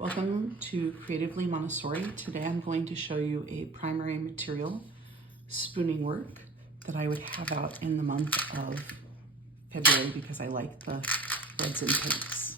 Welcome to Creatively Montessori. Today I'm going to show you a primary material spooning work that I would have out in the month of February because I like the reds and pinks.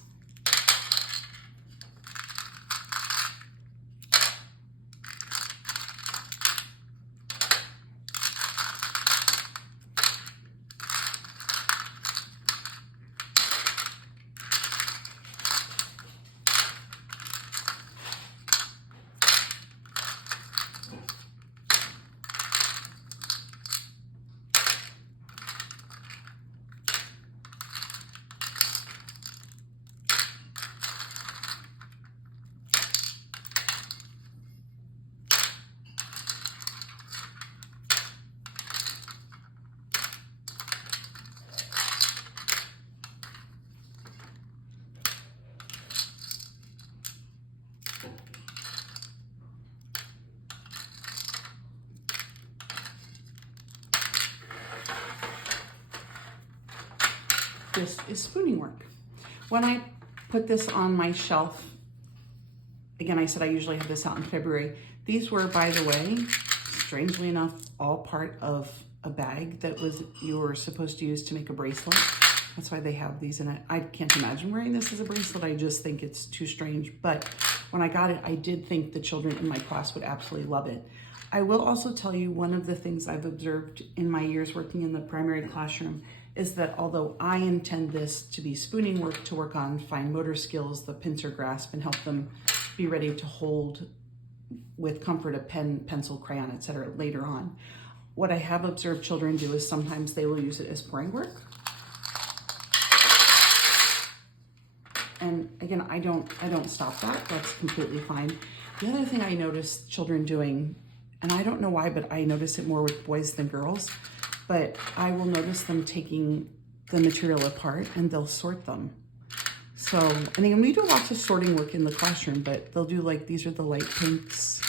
This is spooning work. When I put this on my shelf, again, I said I usually have this out in February. These were, by the way, strangely enough, all part of a bag that you were supposed to use to make a bracelet. That's why they have these in it. I can't imagine wearing this as a bracelet. I just think it's too strange. But when I got it, I did think the children in my class would absolutely love it. I will also tell you one of the things I've observed in my years working in the primary classroom is that although I intend this to be spooning work to work on fine motor skills, the pincer grasp, and help them be ready to hold with comfort a pen, pencil, crayon, etc. later on, what I have observed children do is sometimes they will use it as pouring work. And again, I don't stop that. That's completely fine. The other thing I noticed children doing, and I don't know why, but I notice it more with boys than girls, but I will notice them taking the material apart and they'll sort them. So, and again, we do lots of sorting work in the classroom, but they'll do like, these are the light pinks.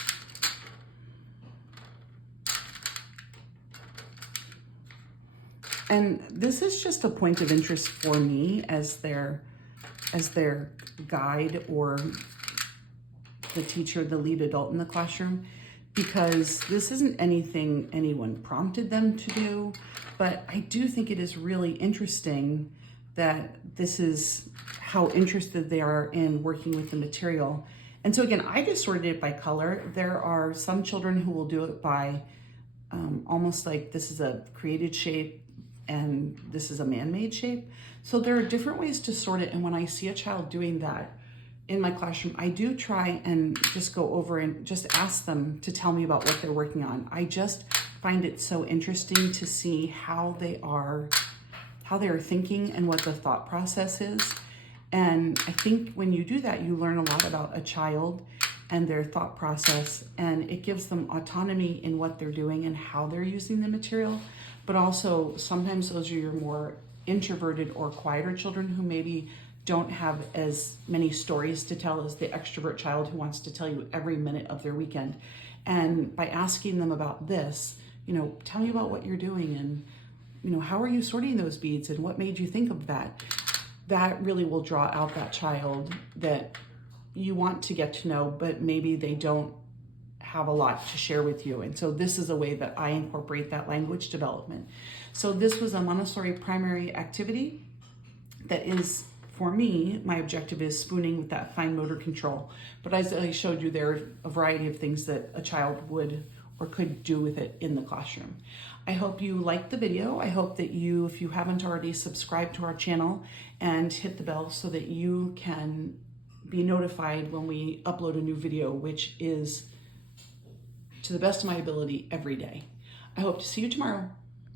And this is just a point of interest for me as their guide or the teacher, the lead adult in the classroom, because this isn't anything anyone prompted them to do, but I do think it is really interesting that this is how interested they are in working with the material. And so again, I just sorted it by color. There are some children who will do it by almost like this is a created shape and this is a man-made shape. So there are different ways to sort it. And when I see a child doing that in my classroom, I do try and just go over and just ask them to tell me about what they're working on. I just find it so interesting to see how they are thinking and what the thought process is. And I think when you do that, you learn a lot about a child and their thought process, and it gives them autonomy in what they're doing and how they're using the material. But also sometimes those are your more introverted or quieter children who maybe don't have as many stories to tell as the extrovert child who wants to tell you every minute of their weekend. And by asking them about this, tell me about what you're doing and, how are you sorting those beads and what made you think of that? That really will draw out that child that you want to get to know, but maybe they don't have a lot to share with you. And so this is a way that I incorporate that language development. So this was a Montessori primary activity that is, for me, my objective is spooning with that fine motor control. But as I showed you, there are a variety of things that a child would or could do with it in the classroom. I hope you liked the video. I hope that you, if you haven't already, subscribe to our channel and hit the bell so that you can be notified when we upload a new video, which is, to the best of my ability, every day. I hope to see you tomorrow.